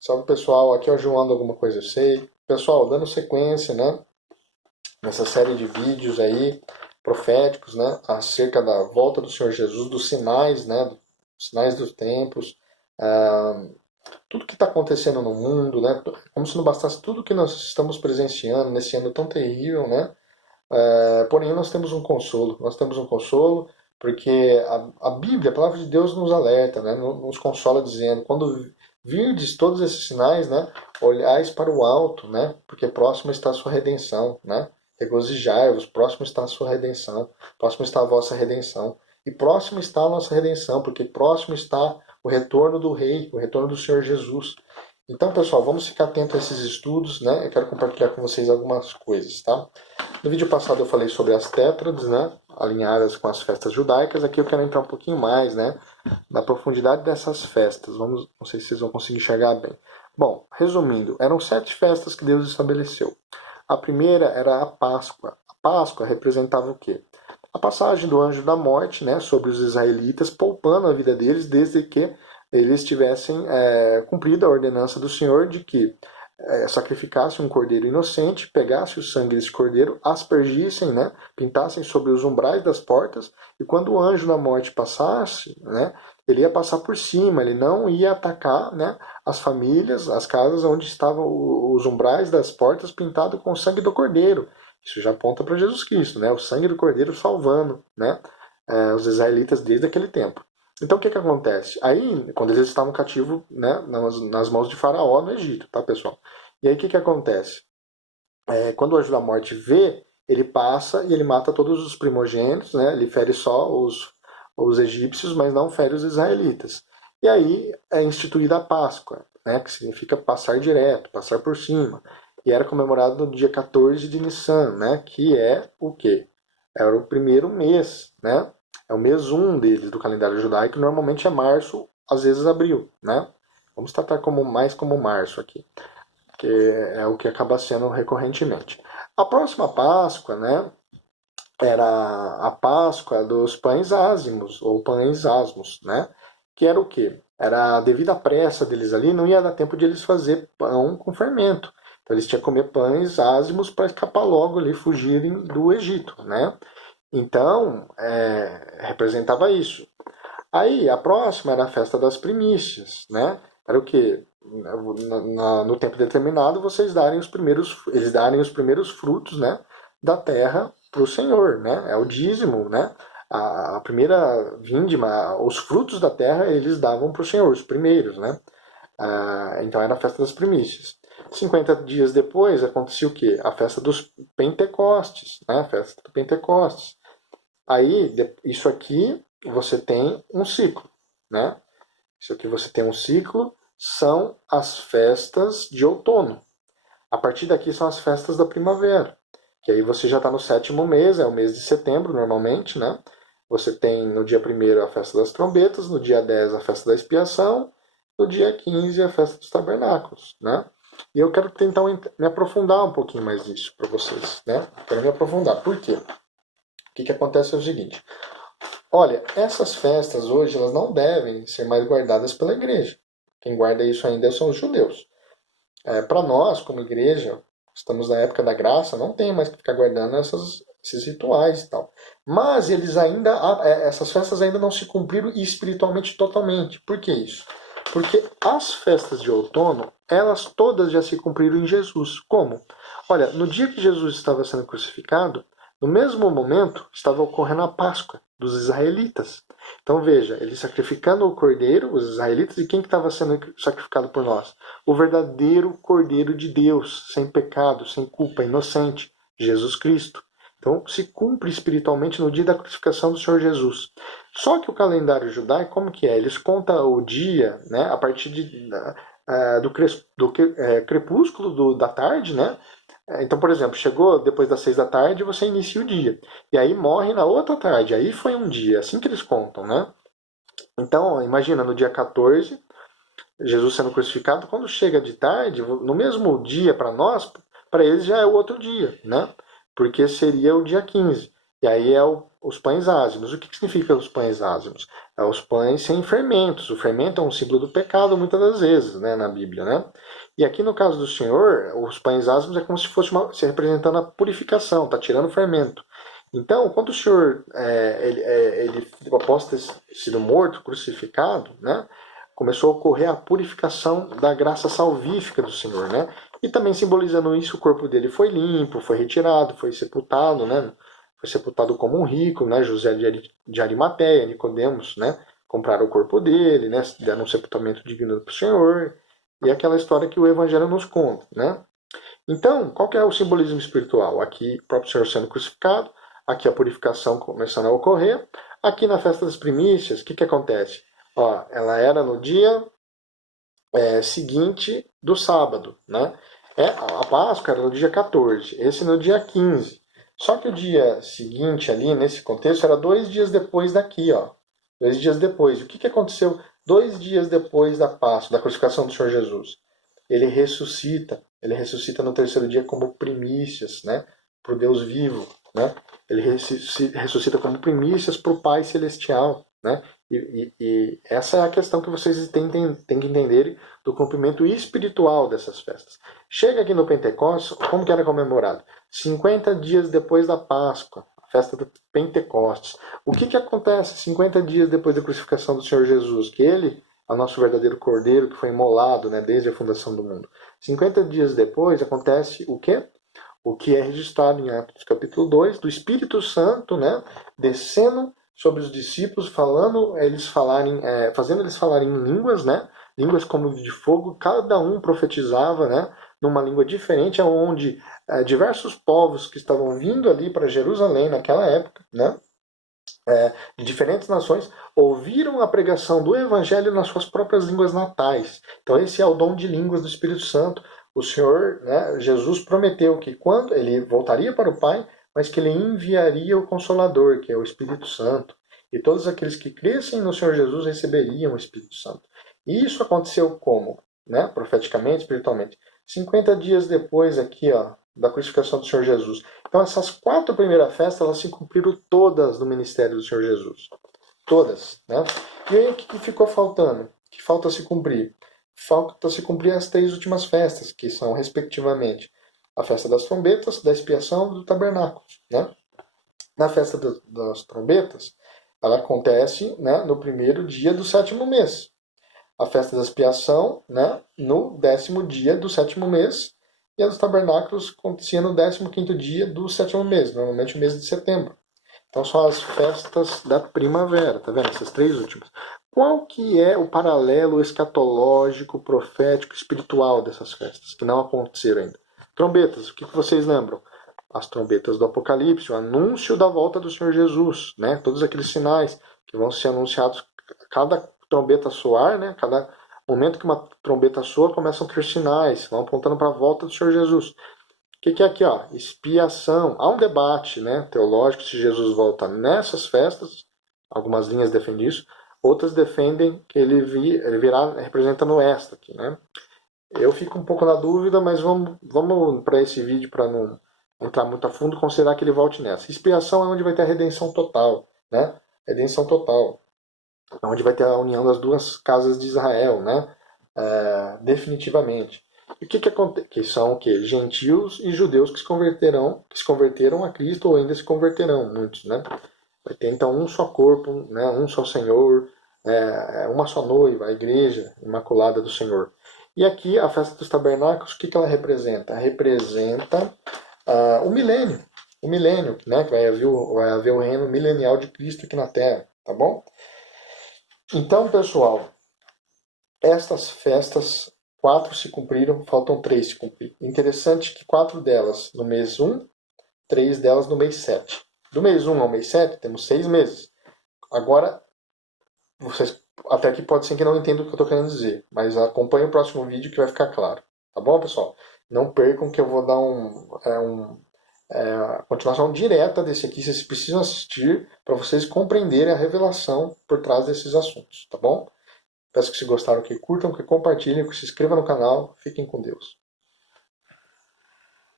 Salve pessoal, aqui é o João do Alguma Coisa Eu Sei. Pessoal, dando sequência, né, nessa série de vídeos aí proféticos, né, acerca da volta do Senhor Jesus, dos sinais, né, dos sinais dos tempos, ah, tudo que está acontecendo no mundo, né, como se não bastasse tudo que nós estamos presenciando nesse ano tão terrível, né, porém nós temos um consolo, porque a Bíblia, a palavra de Deus nos alerta, né, nos consola dizendo, quando virdes todos esses sinais, né, olhais para o alto, né, porque próximo está a sua redenção, né, regozijai-vos, próximo está a sua redenção, próximo está a vossa redenção, e próximo está a nossa redenção, porque próximo está o retorno do Rei, o retorno do Senhor Jesus. Então, pessoal, vamos ficar atento a esses estudos, né, eu quero compartilhar com vocês algumas coisas, tá? No vídeo passado eu falei sobre as tétrades, né, alinhadas com as festas judaicas. Aqui eu quero entrar um pouquinho mais, né, na profundidade dessas festas. Vamos, não sei se vocês vão conseguir enxergar bem. Bom, resumindo, eram 7 festas que Deus estabeleceu. A primeira era a Páscoa. A Páscoa representava o quê? A passagem do anjo da morte, né, sobre os israelitas, poupando a vida deles desde que eles tivessem cumprido a ordenança do Senhor de que sacrificasse um cordeiro inocente, pegasse o sangue desse cordeiro, aspergissem, né, pintassem sobre os umbrais das portas, e quando o anjo da morte passasse, né, ele ia passar por cima, ele não ia atacar, né, as famílias, as casas onde estavam os umbrais das portas pintados com o sangue do cordeiro. Isso já aponta para Jesus Cristo, né, o sangue do cordeiro salvando, né, os israelitas desde aquele tempo. Então o que acontece? Aí, quando eles estavam cativos, né, nas mãos de Faraó no Egito, tá, pessoal? E aí o que acontece? Quando o anjo da morte vê, ele passa e ele mata todos os primogênitos, né? Ele fere só os egípcios, mas não fere os israelitas. E aí é instituída a Páscoa, né? Que significa passar direto, passar por cima. E era comemorado no dia 14 de Nissan, né? Que é o quê? Era o primeiro mês, né? É o mês 1 deles, do calendário judaico, normalmente é março, às vezes abril, né? Vamos tratar mais como março aqui, que é o que acaba sendo recorrentemente. A próxima Páscoa, né, era a Páscoa dos pães ázimos, ou pães asmos, né, que era o quê? Era devido à pressa deles ali, não ia dar tempo de eles fazer pão com fermento. Então eles tinham que comer pães ázimos para escapar logo ali, fugirem do Egito, né? Então, representava isso. Aí, a próxima era a festa das primícias, né? Era o quê? No tempo determinado, eles darem os primeiros frutos, né, da terra para o Senhor, né? É o dízimo, né? A primeira vindima, os frutos da terra, eles davam para o Senhor, os primeiros, né? Então era a festa das primícias. 50 dias depois acontecia o quê? A festa dos Pentecostes, né? A festa do Pentecostes. Aí, isso aqui você tem um ciclo, né? Isso aqui você tem um ciclo, são as festas de outono. A partir daqui são as festas da primavera, que aí você já está no 7º mês, é o mês de setembro normalmente, né? Você tem no dia 1º a festa das trombetas, no dia 10 a festa da expiação, no dia 15 a festa dos tabernáculos, né? E eu quero tentar me aprofundar um pouquinho mais nisso para vocês, né? Quero me aprofundar. Por quê? O que acontece é o seguinte. Olha, essas festas hoje elas não devem ser mais guardadas pela igreja. Quem guarda isso ainda são os judeus. Para nós, como igreja, estamos na época da graça, não tem mais que ficar guardando esses rituais e tal. Mas essas festas ainda não se cumpriram espiritualmente totalmente. Por que isso? Porque as festas de outono, elas todas já se cumpriram em Jesus. Como? Olha, no dia que Jesus estava sendo crucificado, no mesmo momento estava ocorrendo a Páscoa dos israelitas. Então veja, eles sacrificando o cordeiro, os israelitas, e quem que estava sendo sacrificado por nós? O verdadeiro Cordeiro de Deus, sem pecado, sem culpa, inocente, Jesus Cristo. Então se cumpre espiritualmente no dia da crucificação do Senhor Jesus. Só que o calendário judaico, como que é? Eles contam o dia, né, a partir do crepúsculo da tarde, né? Então, por exemplo, chegou depois das 6 da tarde, você inicia o dia. E aí morre na outra tarde. Aí foi um dia, assim que eles contam, né? Então, imagina, no dia 14, Jesus sendo crucificado, quando chega de tarde, no mesmo dia para nós, para eles já é o outro dia, né? Porque seria o dia 15. E aí os pães ázimos. O que significa os pães ázimos? É os pães sem fermentos. O fermento é um símbolo do pecado, muitas das vezes, né, na Bíblia, né? E aqui no caso do Senhor, os pães ázimos é como se fosse se representando a purificação, está tirando o fermento. Então, quando o Senhor, após ter sido morto, crucificado, né, começou a ocorrer a purificação da graça salvífica do Senhor, né? E também simbolizando isso, o corpo dele foi limpo, foi retirado, foi sepultado, né? Foi sepultado como um rico, né? José de Arimateia, Nicodemos, né? Compraram o corpo dele, né? Deram um sepultamento digno para o Senhor. E aquela história que o Evangelho nos conta, né? Então, qual que é o simbolismo espiritual? Aqui, o próprio Senhor sendo crucificado, aqui a purificação começando a ocorrer. Aqui na festa das primícias, o que acontece? Ó, ela era no dia seguinte do sábado, né? A Páscoa era no dia 14, esse no dia 15. Só que o dia seguinte ali, nesse contexto, era 2 dias depois daqui, ó. 2 dias depois. O que aconteceu 2 dias depois da Páscoa, da crucificação do Senhor Jesus? Ele ressuscita no terceiro dia como primícias, né? Para o Deus vivo, né? Ele ressuscita como primícias para o Pai Celestial, né? E essa é a questão que vocês têm que entender do cumprimento espiritual dessas festas. Chega aqui no Pentecostes, como que era comemorado? 50 dias depois da Páscoa, a festa do Pentecostes. O que acontece 50 dias depois da crucificação do Senhor Jesus? Que ele é o nosso verdadeiro cordeiro que foi imolado, né, desde a fundação do mundo. 50 dias depois acontece o quê? O que é registrado em Atos capítulo 2, do Espírito Santo, né, descendo sobre os discípulos, fazendo eles falarem em línguas, né, línguas como de fogo, cada um profetizava, né, numa língua diferente, onde diversos povos que estavam vindo ali para Jerusalém naquela época, né, de diferentes nações, ouviram a pregação do Evangelho nas suas próprias línguas natais. Então esse é o dom de línguas do Espírito Santo. O Senhor, né, Jesus prometeu que quando ele voltaria para o Pai, mas que ele enviaria o Consolador, que é o Espírito Santo. E todos aqueles que crescem no Senhor Jesus receberiam o Espírito Santo. E isso aconteceu como? Né, profeticamente, espiritualmente. 50 dias depois aqui, ó, da crucificação do Senhor Jesus. Então essas 4 primeiras festas, elas se cumpriram todas no ministério do Senhor Jesus. Todas, né? E aí o que ficou faltando? Que falta se cumprir? Falta se cumprir as 3 últimas festas, que são, respectivamente, a festa das trombetas, da expiação e do tabernáculo, né? Na festa das trombetas, ela acontece, né, no primeiro dia do 7º mês. A festa da expiação, né, no 10º dia do 7º mês, e a dos tabernáculos acontecia no 15º dia do 7º mês, normalmente o mês de setembro. Então são as festas da primavera, tá vendo? Essas 3 últimas. Qual que é o paralelo escatológico, profético, espiritual dessas festas, que não aconteceram ainda? Trombetas, o que vocês lembram? As trombetas do Apocalipse, o anúncio da volta do Senhor Jesus, né? Todos aqueles sinais que vão ser anunciados, cada trombeta soar, né? Cada momento que uma trombeta soa, começam a ter sinais, vão apontando para a volta do Senhor Jesus. O que é aqui, ó? Expiação. Há um debate, né, teológico se Jesus volta nessas festas. Algumas linhas defendem isso. Outras defendem que ele virá representando esta aqui, né? Eu fico um pouco na dúvida, mas vamos para esse vídeo, para não entrar muito a fundo, considerar que ele volte nessa. Expiação é onde vai ter a redenção total, né? Redenção total. É onde vai ter a união das duas casas de Israel, né? Definitivamente. E o que acontece? Que são o quê? Gentios e judeus que se converteram a Cristo ou ainda se converterão, muitos, né? Vai ter então um só corpo, né? Um só Senhor, uma só noiva, a igreja imaculada do Senhor. E aqui a festa dos tabernáculos, o que ela representa? Representa o milênio, né? Que vai haver o reino milenial de Cristo aqui na Terra, tá bom? Então, pessoal, estas festas, 4 se cumpriram, faltam 3 se cumprir. Interessante que 4 delas no mês 1, 3 delas no mês 7. Do mês 1 ao mês 7, temos 6 meses. Agora, vocês até aqui pode ser que não entendam o que eu estou querendo dizer, mas acompanhe o próximo vídeo que vai ficar claro. Tá bom, pessoal? Não percam que eu vou dar continuação direta desse aqui, vocês precisam assistir para vocês compreenderem a revelação por trás desses assuntos, tá bom? Peço que se gostaram, que curtam, que compartilhem, que se inscrevam no canal. Fiquem com Deus.